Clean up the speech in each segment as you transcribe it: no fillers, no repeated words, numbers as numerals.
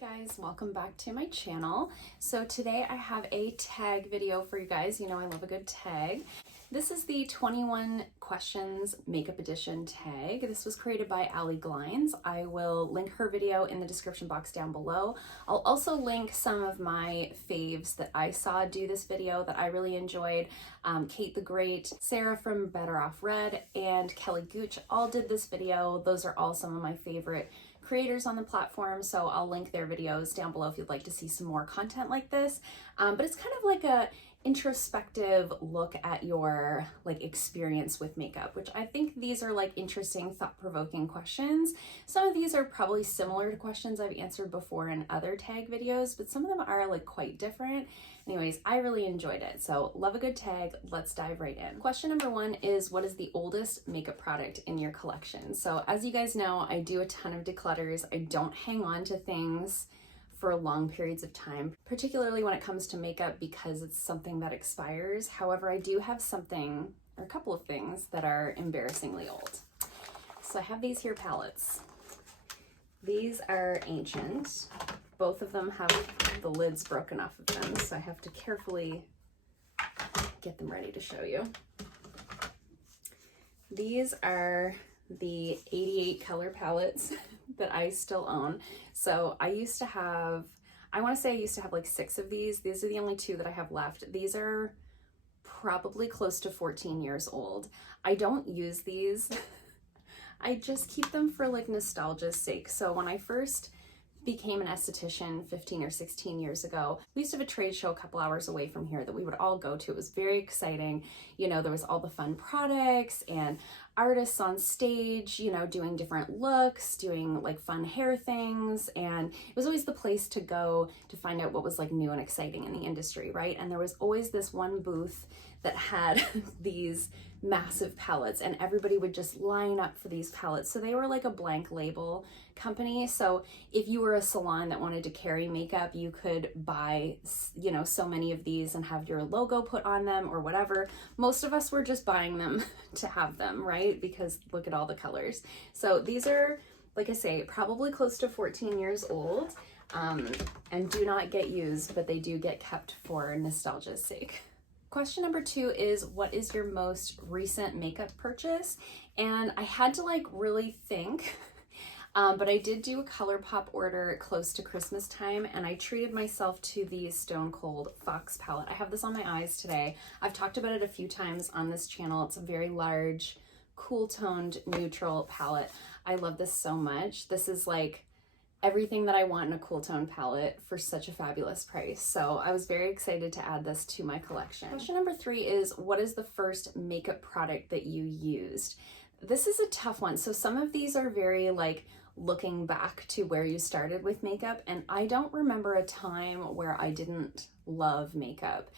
Hi guys, welcome back to my channel. So today I have a tag video for you guys. You know I love a good tag. This is the 21 questions makeup edition tag. This was created by Allie Glines. I will link her video in the description box down below. I'll also link some of my faves that I saw do this video that I really enjoyed. Kate the Great, Sarah from Better Off Red, and Kelly Gooch all did this video. Those are all some of my favorite creators on the platform, so I'll link their videos down below if you'd like to see some more content like this. But it's kind of like a introspective look at your experience with makeup, which I think these are interesting, thought-provoking questions. Some of these are probably similar to questions I've answered before in other tag videos, but some of them are quite different. Anyways, I really enjoyed it, so love a good tag. Let's dive right in. Question number one is, what is the oldest makeup product in your collection? So as you guys know, I do a ton of declutters. I don't hang on to things for long periods of time, particularly when it comes to makeup because it's something that expires. However, I do have something, or a couple of things, that are embarrassingly old. So I have these here palettes. These are ancient. Both of them have the lids broken off of them, so I have to carefully get them ready to show you. These are the 88 color palettes that I still own. So I used to have, I want to say I used to have like 6 of these. These are the only 2 that I have left. These are probably close to 14 years old. I don't use these. I just keep them for nostalgia's sake. So when I first became an esthetician 15 or 16 years ago, we used to have a trade show a couple hours away from here that we would all go to. It was very exciting. You know, there was all the fun products and artists on stage, you know, doing different looks, doing fun hair things. And it was always the place to go to find out what was new and exciting in the industry, right? And there was always this one booth that had these massive palettes, and everybody would just line up for these palettes. So they were like a blank label company. So if you were a salon that wanted to carry makeup, you could buy, you know, so many of these and have your logo put on them or whatever. Most of us were just buying them to have them, right? Because look at all the colors. So these are, like I say, probably close to 14 years old, and do not get used, but they do get kept for nostalgia's sake. Question number 2 is, what is your most recent makeup purchase? And I had to really think, but I did do a ColourPop order close to Christmas time, and I treated myself to the Stone Cold Fox palette. I have this on my eyes today. I've talked about it a few times on this channel. It's a very large, cool toned, neutral palette. I love this so much. This is everything that I want in a cool tone palette for such a fabulous price. So I was very excited to add this to my collection. Question number 3 is, what is the first makeup product that you used? This is a tough one. So some of these are very looking back to where you started with makeup, and I don't remember a time where I didn't love makeup,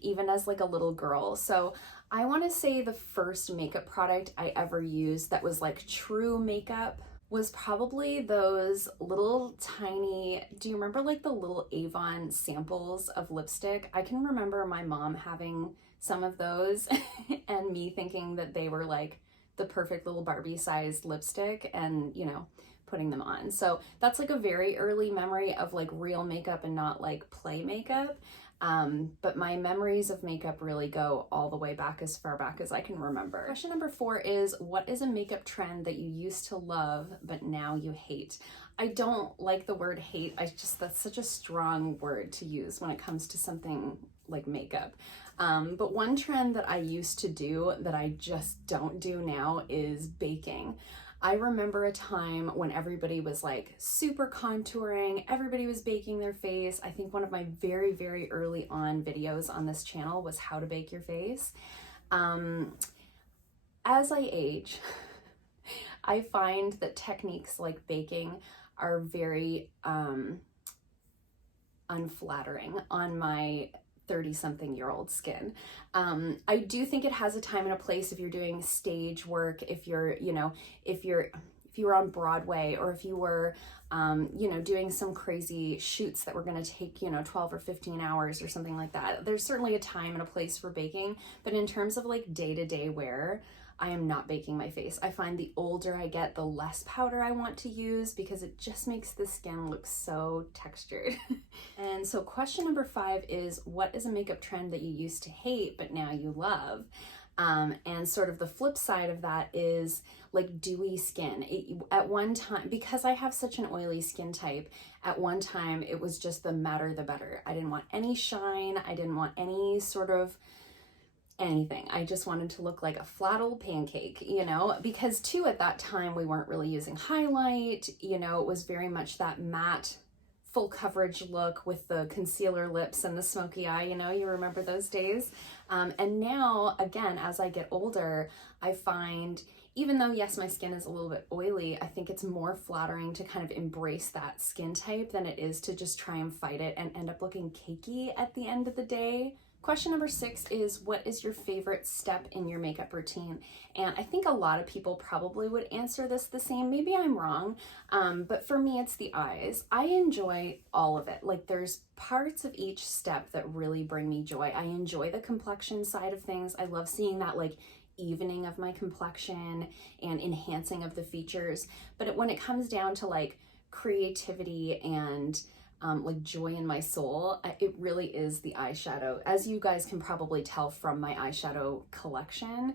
even as a little girl. So I want to say the first makeup product I ever used that was true makeup was probably those little tiny, do you remember the little Avon samples of lipstick? I can remember my mom having some of those and me thinking that they were the perfect little Barbie sized lipstick, and you know, putting them on. So that's a very early memory of real makeup and not play makeup. But my memories of makeup really go all the way back, as far back as I can remember. Question number 4 is, what is a makeup trend that you used to love but now you hate? I don't like the word hate. That's such a strong word to use when it comes to something like makeup. But one trend that I used to do that I just don't do now is baking. I remember a time when everybody was super contouring, everybody was baking their face. I think one of my very, very early on videos on this channel was how to bake your face. As I age, I find that techniques like baking are very unflattering on my 30-something-year-old skin. I do think it has a time and a place if you're doing stage work, if you're, you know, if you were on Broadway, or if you were, you know, doing some crazy shoots that were going to take, you know, 12 or 15 hours or something like that. There's certainly a time and a place for baking, but in terms of day-to-day wear, I am not baking my face. I find the older I get, the less powder I want to use because it just makes the skin look so textured. And so question number 5 is, what is a makeup trend that you used to hate but now you love? And sort of the flip side of that is like dewy skin. At one time, because I have such an oily skin type, at one time it was just the madder the better. I didn't want any shine. I didn't want any sort of anything. I just wanted to look like a flat old pancake, you know, because too at that time we weren't really using highlight, you know, it was very much that matte full coverage look with the concealer lips and the smoky eye, you know, you remember those days. And now, again, as I get older, I find, even though, yes, my skin is a little bit oily, I think it's more flattering to kind of embrace that skin type than it is to just try and fight it and end up looking cakey at the end of the day. Question number 6 is, what is your favorite step in your makeup routine? And I think a lot of people probably would answer this the same. Maybe I'm wrong, but for me, it's the eyes. I enjoy all of it. Like, there's parts of each step that really bring me joy. I enjoy the complexion side of things. I love seeing that like evening of my complexion and enhancing of the features. But when it comes down to like creativity and like joy in my soul, it really is the eyeshadow. As you guys can probably tell from my eyeshadow collection,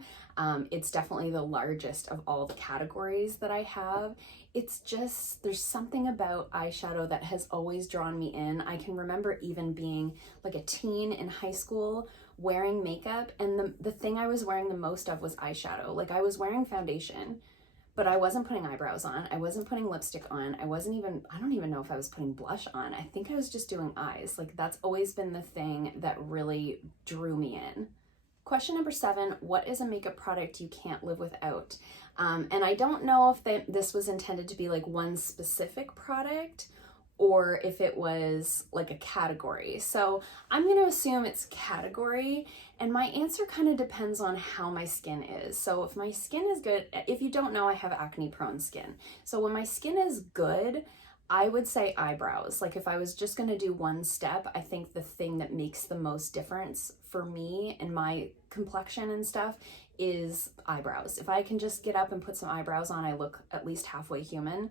it's definitely the largest of all the categories that I have. It's just, there's something about eyeshadow that has always drawn me in. I can remember even being like a teen in high school wearing makeup, and the thing I was wearing the most of was eyeshadow. Like, I was wearing foundation, but I wasn't putting eyebrows on. I wasn't putting lipstick on. I don't even know if I was putting blush on. I think I was just doing eyes. Like, that's always been the thing that really drew me in. Question number 7, what is a makeup product you can't live without? And I don't know if this was intended to be like one specific product or if it was like a category. So I'm going to assume it's category, and my answer kind of depends on how my skin is. So if my skin is good, if you don't know, I have acne prone skin. So when my skin is good, I would say eyebrows. Like, if I was just going to do one step, I think the thing that makes the most difference for me and my complexion and stuff is eyebrows. If I can just get up and put some eyebrows on, I look at least halfway human,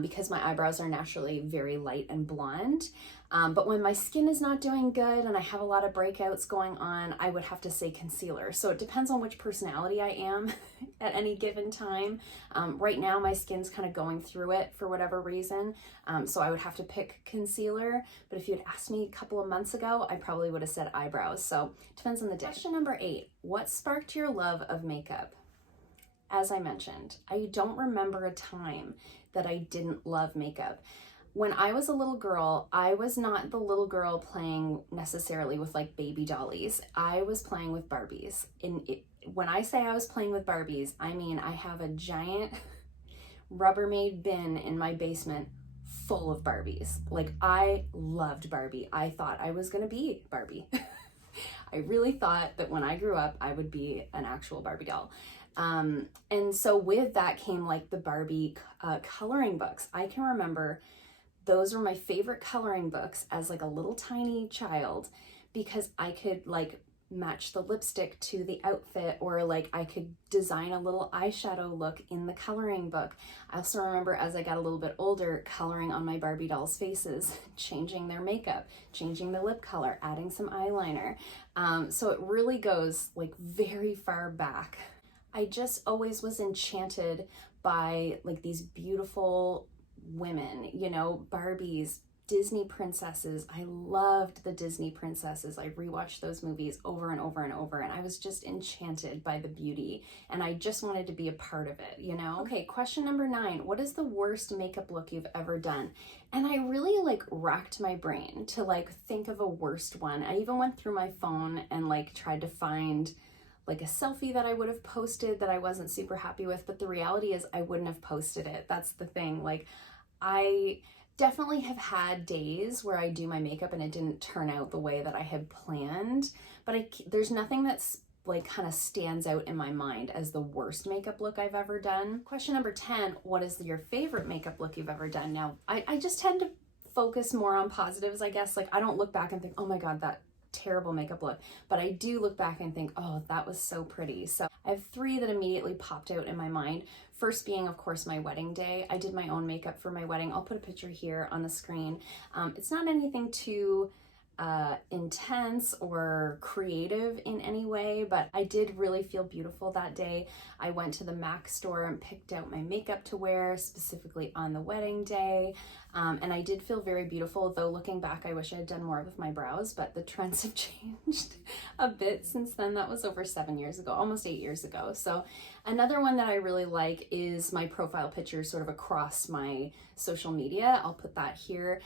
because my eyebrows are naturally very light and blonde. But when my skin is not doing good and I have a lot of breakouts going on, I would have to say concealer. So it depends on which personality I am at any given time. Right now, my skin's kind of going through it for whatever reason. So I would have to pick concealer. But if you had asked me a couple of months ago, I probably would have said eyebrows. So it depends on the day. Question number 8, what sparked your love of makeup? As I mentioned, I don't remember a time that I didn't love makeup. When I was a little girl, I was not the little girl playing necessarily with like baby dollies. I was playing with Barbies. When I say I was playing with Barbies, I mean I have a giant Rubbermaid bin in my basement full of Barbies. Like, I loved Barbie. I thought I was gonna be Barbie. I really thought that when I grew up, I would be an actual Barbie doll. And so with that came like the Barbie coloring books. I can remember those were my favorite coloring books as like a little tiny child, because I could like match the lipstick to the outfit, or like I could design a little eyeshadow look in the coloring book. I also remember as I got a little bit older, coloring on my Barbie dolls' faces, changing their makeup, changing the lip color, adding some eyeliner. So it really goes like very far back. I just always was enchanted by like these beautiful women, you know, Barbies, Disney princesses. I loved the Disney princesses. I rewatched those movies over and over and over, and I was just enchanted by the beauty, and I just wanted to be a part of it, you know? Okay, question number 9. What is the worst makeup look you've ever done? And I really like racked my brain to like think of a worst one. I even went through my phone and like tried to find like a selfie that I would have posted that I wasn't super happy with, but the reality is I wouldn't have posted it. That's the thing. Like, I definitely have had days where I do my makeup and it didn't turn out the way that I had planned, but there's nothing that's like kind of stands out in my mind as the worst makeup look I've ever done. Question number 10, what is your favorite makeup look you've ever done? Now, I just tend to focus more on positives, I guess. Like, I don't look back and think, oh my God, that terrible makeup look, but I do look back and think, oh, that was so pretty. So I have 3 that immediately popped out in my mind. First being, of course, my wedding day. I did my own makeup for my wedding. I'll put a picture here on the screen. It's not anything too intense or creative in any way, but I did really feel beautiful that day. I went to the MAC store and picked out my makeup to wear specifically on the wedding day. And I did feel very beautiful, though looking back, I wish I had done more with my brows, but the trends have changed a bit since then. That was over 7 years ago, almost 8 years ago. So another one that I really like is my profile picture sort of across my social media. I'll put that here.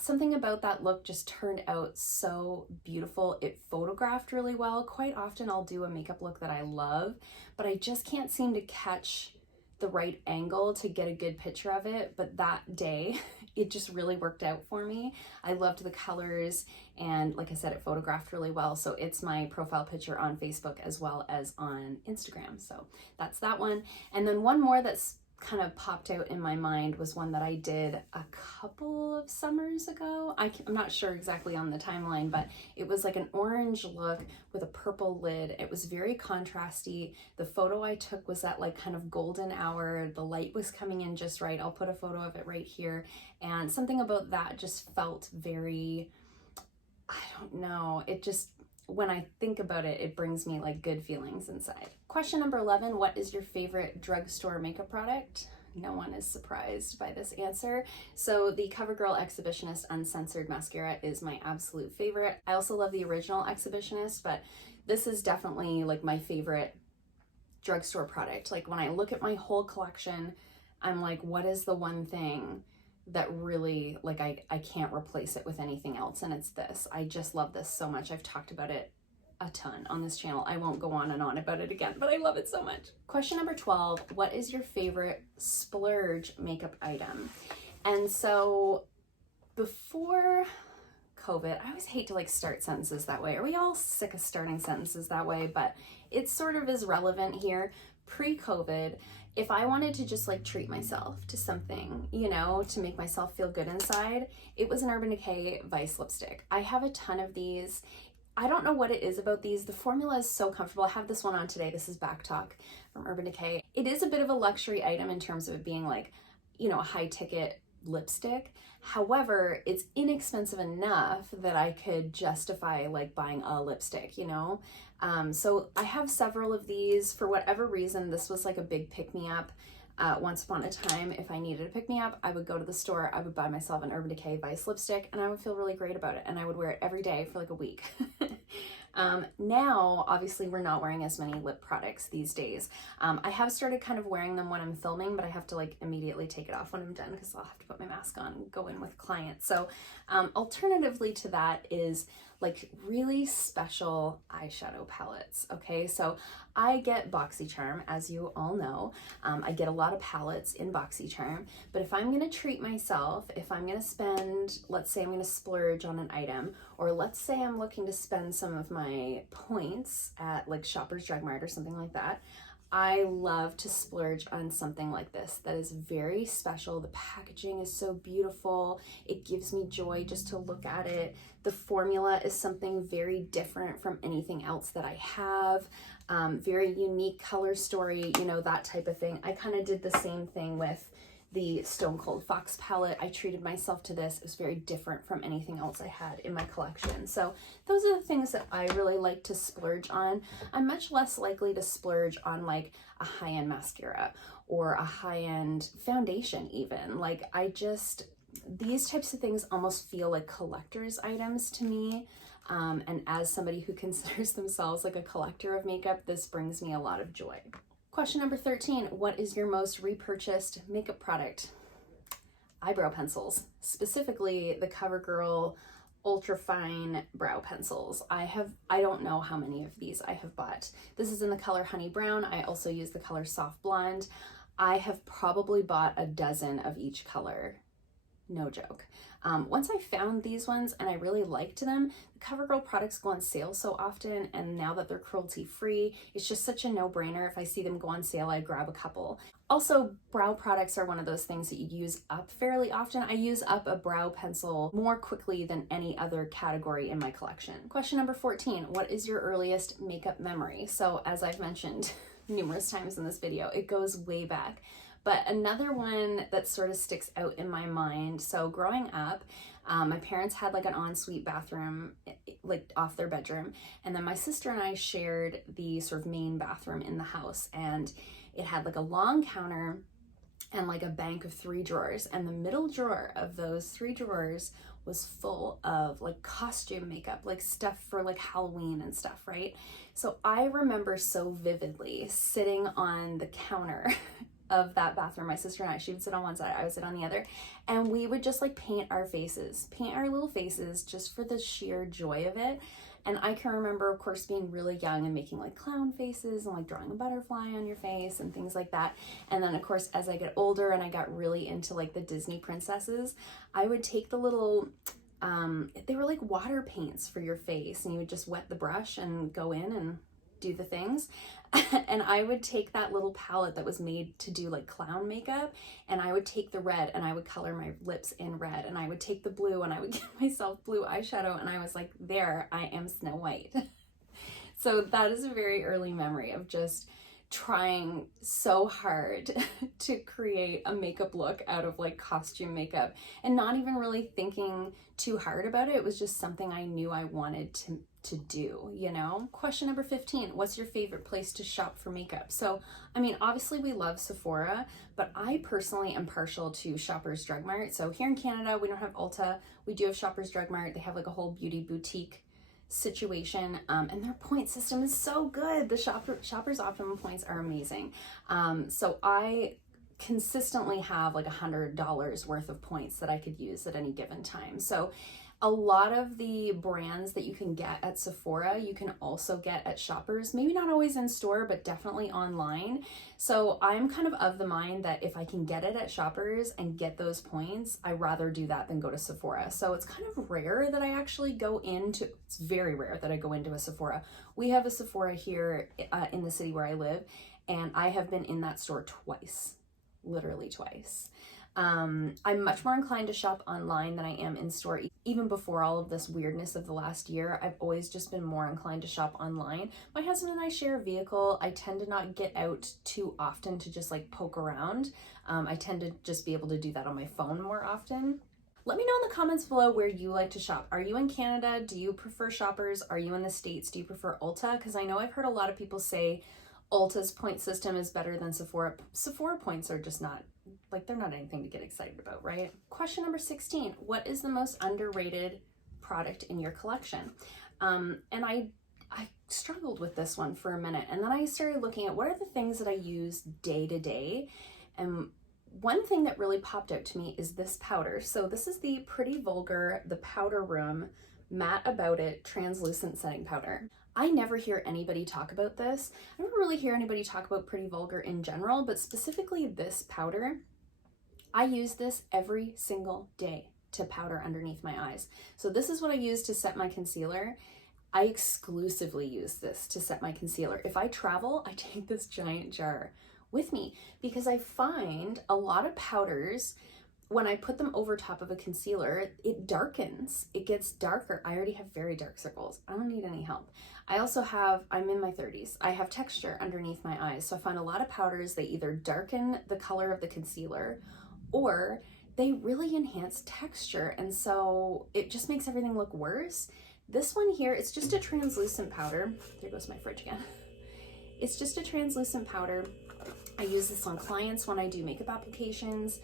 Something about that look just turned out so beautiful. It photographed really well. Quite often I'll do a makeup look that I love, but I just can't seem to catch the right angle to get a good picture of it. But that day, it just really worked out for me. I loved the colors, and like I said, it photographed really well. So it's my profile picture on Facebook as well as on Instagram. So that's that one. And then one more that's kind of popped out in my mind was one that I did a couple of summers ago. I'm not sure exactly on the timeline, but it was like an orange look with a purple lid. It was very contrasty. The photo I took was at like kind of golden hour. The light was coming in just right. I'll put a photo of it right here. And something about that just felt very, I don't know, it just, when I think about it, it brings me like good feelings inside. Question number 11, what is your favorite drugstore makeup product? No one is surprised by this answer. So the CoverGirl Exhibitionist Uncensored Mascara is my absolute favorite. I also love the original Exhibitionist, but this is definitely like my favorite drugstore product. Like when I look at my whole collection, I'm like, what is the one thing that really, like, I can't replace it with anything else, and it's this. I just love this so much. I've talked about it a ton on this channel. I won't go on and on about it again, but I love it so much. Question number 12, what is your favorite splurge makeup item? And so before COVID, I always hate to like start sentences that way. Are we all sick of starting sentences that way? But it sort of is relevant here. Pre-COVID, if I wanted to just like treat myself to something, you know, to make myself feel good inside, it was an Urban Decay Vice lipstick. I have a ton of these. I don't know what it is about these. The formula is so comfortable. I have this one on today. This is Back Talk from Urban Decay. It is a bit of a luxury item in terms of it being like, you know, a high ticket lipstick. However, it's inexpensive enough that I could justify like buying a lipstick, you know? So I have several of these. For whatever reason, this was like a big pick-me-up. Once upon a time, if I needed a pick-me-up, I would go to the store, I would buy myself an Urban Decay Vice lipstick, and I would feel really great about it, and I would wear it every day for like a week. Now, obviously, we're not wearing as many lip products these days. I have started kind of wearing them when I'm filming, but I have to like immediately take it off when I'm done because I'll have to put my mask on and go in with clients. So alternatively to that is like really special eyeshadow palettes. Okay, so I get BoxyCharm, as you all know. I get a lot of palettes in BoxyCharm, but if I'm gonna treat myself, if I'm gonna spend, let's say I'm gonna splurge on an item, or let's say I'm looking to spend some of my points at like Shoppers Drug Mart or something like that, I love to splurge on something like this that is very special. The packaging is so beautiful. It gives me joy just to look at it. The formula is something very different from anything else that I have. Very unique color story, you know, that type of thing. I kind of did the same thing with the Stone Cold Fox palette. I treated myself to this. It was very different from anything else I had in my collection. So those are the things that I really like to splurge on. I'm much less likely to splurge on like a high-end mascara or a high-end foundation even. Like these types of things almost feel like collector's items to me. And as somebody who considers themselves like a collector of makeup, this brings me a lot of joy. Question number 13, what is your most repurchased makeup product? Eyebrow pencils, specifically the CoverGirl Ultra Fine Brow Pencils. I don't know how many of these I have bought. This is in the color Honey Brown. I also use the color Soft Blonde. I have probably bought a dozen of each color no joke. Once I found these ones and I really liked them, the CoverGirl products go on sale so often, and now that they're cruelty free, it's just such a no-brainer. If I see them go on sale, I grab a couple. Also, brow products are one of those things that you use up fairly often. I use up a brow pencil more quickly than any other category in my collection. Question number 14, what is your earliest makeup memory? So as I've mentioned numerous times in this video, it goes way back. But another one that sort of sticks out in my mind, so growing up, my parents had like an ensuite bathroom, like off their bedroom, and then my sister and I shared the sort of main bathroom in the house, and it had like a long counter and like a bank of 3 drawers, and the middle drawer of those 3 drawers was full of like costume makeup, like stuff for like Halloween and stuff, right? So I remember so vividly sitting on the counter of that bathroom, my sister and I, she would sit on one side, I would sit on the other, and we would just like paint our little faces just for the sheer joy of it. And I can remember, of course, being really young and making like clown faces and like drawing a butterfly on your face and things like that. And then of course, as I get older and I got really into like the Disney princesses, I would take the little they were like water paints for your face, and you would just wet the brush and go in and do the things. And I would take that little palette that was made to do like clown makeup, and I would take the red and I would color my lips in red, and I would take the blue and I would give myself blue eyeshadow, and I was like, there, I am Snow White. So that is a very early memory of just trying so hard to create a makeup look out of like costume makeup and not even really thinking too hard about it. It was just something I knew I wanted to do, you know? Question number 15, what's your favorite place to shop for makeup? So, I mean, obviously we love Sephora, but I personally am partial to Shoppers Drug Mart. So here in Canada, we don't have Ulta. We do have Shoppers Drug Mart. They have like a whole beauty boutique situation, and their point system is so good. The Shoppers Optimum points are amazing. So I consistently have like $100 worth of points that I could use at any given time. So a lot of the brands that you can get at Sephora, you can also get at Shoppers, maybe not always in store, but definitely online. So I'm kind of the mind that if I can get it at Shoppers and get those points, I'd rather do that than go to Sephora. So it's kind of rare that I actually go into, it's very rare that I go into a Sephora. We have a Sephora here in the city where I live, and I have been in that store twice, literally twice. I'm much more inclined to shop online than I am in store. Even before all of this weirdness of the last year, I've always just been more inclined to shop online. My husband and I share a vehicle. I tend to not get out too often to just like poke around. I tend to just be able to do that on my phone more often. Let me know in the comments below where you like to shop. Are you in Canada? Do you prefer Shoppers? Are you in the States? Do you prefer Ulta? Because I know I've heard a lot of people say Ulta's point system is better than Sephora. Sephora points are just not, like, they're not anything to get excited about, right? Question number 16, what is the most underrated product in your collection? And I struggled with this one for a minute, and then I started looking at what are the things that I use day to day. And one thing that really popped out to me is this powder. So this is the Pretty Vulgar, the Powder Room Matte About It Translucent Setting Powder. I never hear anybody talk about this. I don't really hear anybody talk about Pretty Vulgar in general, but specifically this powder. I use this every single day to powder underneath my eyes. So this is what I use to set my concealer. I exclusively use this to set my concealer. If I travel, I take this giant jar with me because I find a lot of powders, when I put them over top of a concealer, it darkens. It gets darker. I already have very dark circles. I don't need any help. I also have, I'm in my 30s. I have texture underneath my eyes. So I find a lot of powders, they either darken the color of the concealer or they really enhance texture. And so it just makes everything look worse. This one here, it's just a translucent powder. There goes my fridge again. It's just a translucent powder. I use this on clients when I do makeup applications.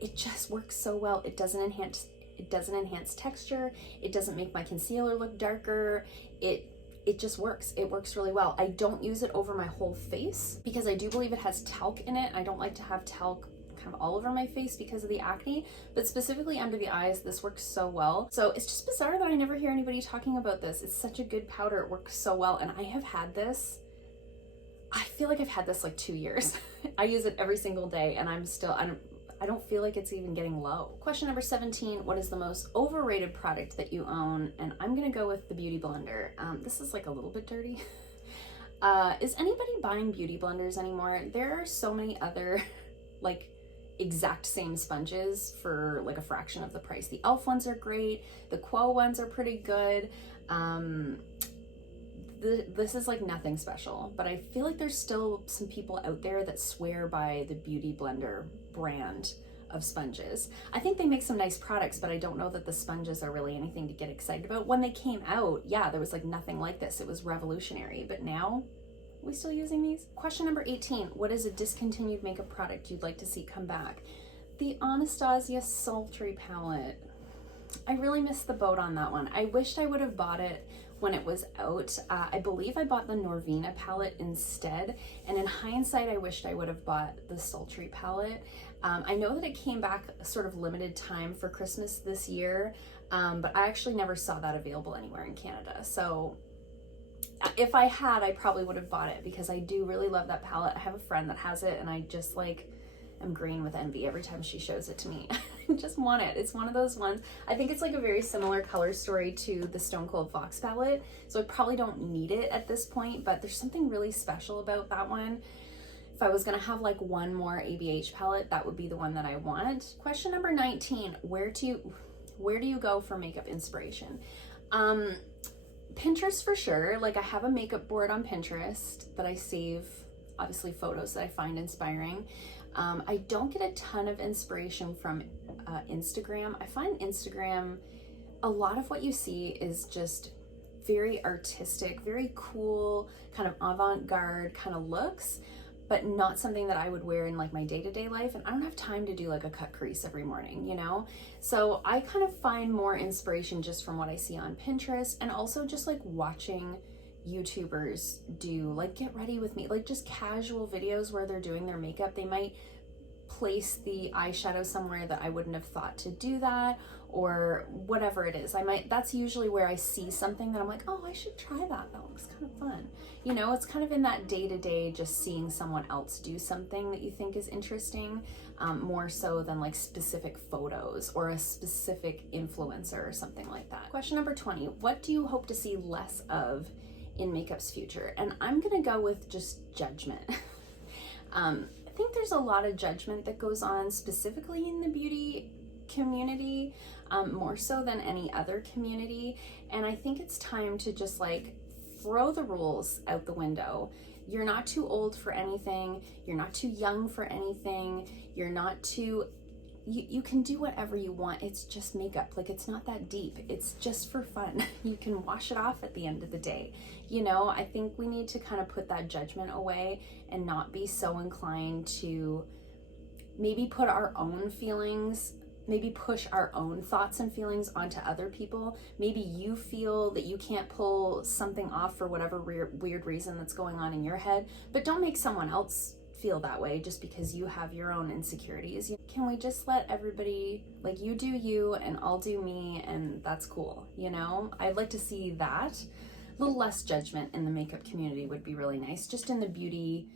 It just works so well. It doesn't enhance texture. It doesn't make my concealer look darker. It just works. It works really well. I don't use it over my whole face because I do believe it has talc in it. I don't like to have talc kind of all over my face because of the acne, but specifically under the eyes, this works so well. So it's just bizarre that I never hear anybody talking about this. It's such a good powder. It works so well. And I have had this, I feel like I've had this like 2 years. I use it every single day, and I don't feel like it's even getting low. Question number 17, what is the most overrated product that you own? And I'm gonna go with the Beauty Blender. This is like a little bit dirty. Is anybody buying beauty blenders anymore? There are so many other like exact same sponges for like a fraction of the price. The e.l.f. ones are great. The Quo ones are pretty good. This is like nothing special, but I feel like there's still some people out there that swear by the Beauty Blender brand of sponges. I think they make some nice products, but I don't know that the sponges are really anything to get excited about. When they came out, yeah, there was like nothing like this. It was revolutionary, but now are we still using these? Question number 18, what is a discontinued makeup product you'd like to see come back? The Anastasia Sultry palette. I really missed the boat on that one. I wished I would have bought it when it was out. I believe I bought the Norvina palette instead, and in hindsight I wished I would have bought the Sultry palette. I know that it came back sort of limited time for Christmas this year, but I actually never saw that available anywhere in Canada. So if I had, I probably would have bought it because I do really love that palette. I have a friend that has it and I just like am green with envy every time she shows it to me. I just want it. It's one of those ones. I think it's like a very similar color story to the Stone Cold Fox palette, so I probably don't need it at this point, but there's something really special about that one. If I was gonna have like one more ABH palette, that would be the one that I want. Question number 19, where do you go for makeup inspiration? Pinterest for sure. Like I have a makeup board on Pinterest that I save, obviously, photos that I find inspiring. I don't get a ton of inspiration from Instagram. I find Instagram, a lot of what you see is just very artistic, very cool, kind of avant-garde kind of looks, but not something that I would wear in like my day-to-day life. And I don't have time to do like a cut crease every morning, you know? So I kind of find more inspiration just from what I see on Pinterest, and also just like watching YouTubers do like get ready with me, like just casual videos where they're doing their makeup. They might place the eyeshadow somewhere that I wouldn't have thought to do that, or whatever it is. That's usually where I see something that I'm like, oh, I should try that. That looks kind of fun. You know, it's kind of in that day-to-day, just seeing someone else do something that you think is interesting, more so than like specific photos or a specific influencer or something like that. Question number 20, what do you hope to see less of in makeup's future? And I'm gonna go with just judgment. I think there's a lot of judgment that goes on specifically in the beauty community, more so than any other community. And I think it's time to just like throw the rules out the window. You're not too old for anything. You're not too young for anything. You're not too, you can do whatever you want. It's just makeup. Like, it's not that deep. It's just for fun. You can wash it off at the end of the day. You know, I think we need to kind of put that judgment away and not be so inclined to maybe put our own feelings, maybe push our own thoughts and feelings onto other people. Maybe you feel that you can't pull something off for whatever weird reason that's going on in your head, but don't make someone else feel that way just because you have your own insecurities. Can we just let everybody, like, you do you and I'll do me, and that's cool, you know? I'd like to see that. A little less judgment in the makeup community would be really nice. Just in the beauty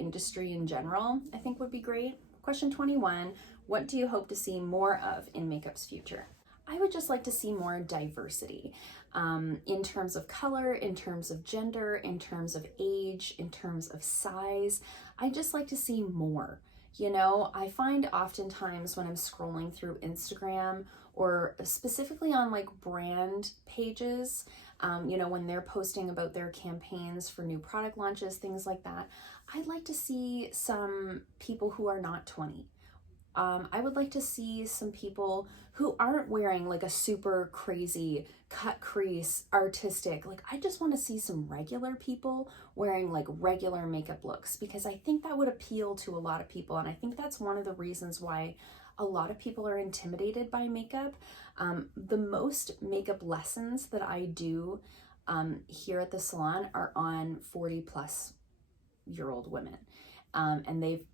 industry in general, I think would be great. Question 21, what do you hope to see more of in makeup's future? I would just like to see more diversity, in terms of color, in terms of gender, in terms of age, in terms of size. I just like to see more. You know, I find oftentimes when I'm scrolling through Instagram, or specifically on like brand pages, you know, when they're posting about their campaigns for new product launches, things like that, I'd like to see some people who are not 20. I would like to see some people who aren't wearing like a super crazy cut crease artistic. Like, I just want to see some regular people wearing like regular makeup looks, because I think that would appeal to a lot of people. And I think that's one of the reasons why a lot of people are intimidated by makeup. The most makeup lessons that I do here at the salon are on 40-plus-year-old women. And they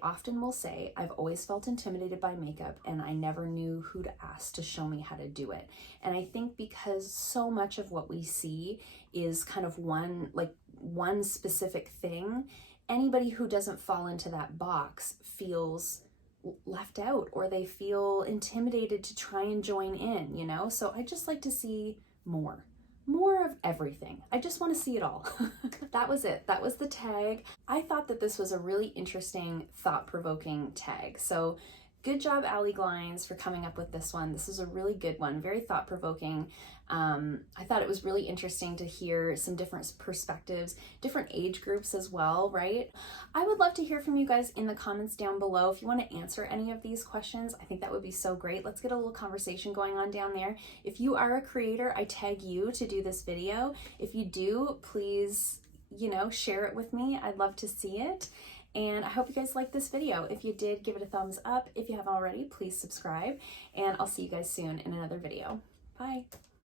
often will say, I've always felt intimidated by makeup and I never knew who to ask to show me how to do it. And I think because so much of what we see is kind of one specific thing, anybody who doesn't fall into that box feels left out, or they feel intimidated to try and join in, you know? So I just like to see more of everything. I just want to see it all. That was it. That was the tag. I thought that this was a really interesting, thought-provoking tag. So good job, Allie Glines, for coming up with this one. This is a really good one, very thought-provoking. I thought it was really interesting to hear some different perspectives, different age groups as well, right? I would love to hear from you guys in the comments down below. If you want to answer any of these questions, I think that would be so great. Let's get a little conversation going on down there. If you are a creator, I tag you to do this video. If you do, please, you know, share it with me. I'd love to see it. And I hope you guys liked this video. If you did, give it a thumbs up. If you haven't already, please subscribe. And I'll see you guys soon in another video. Bye.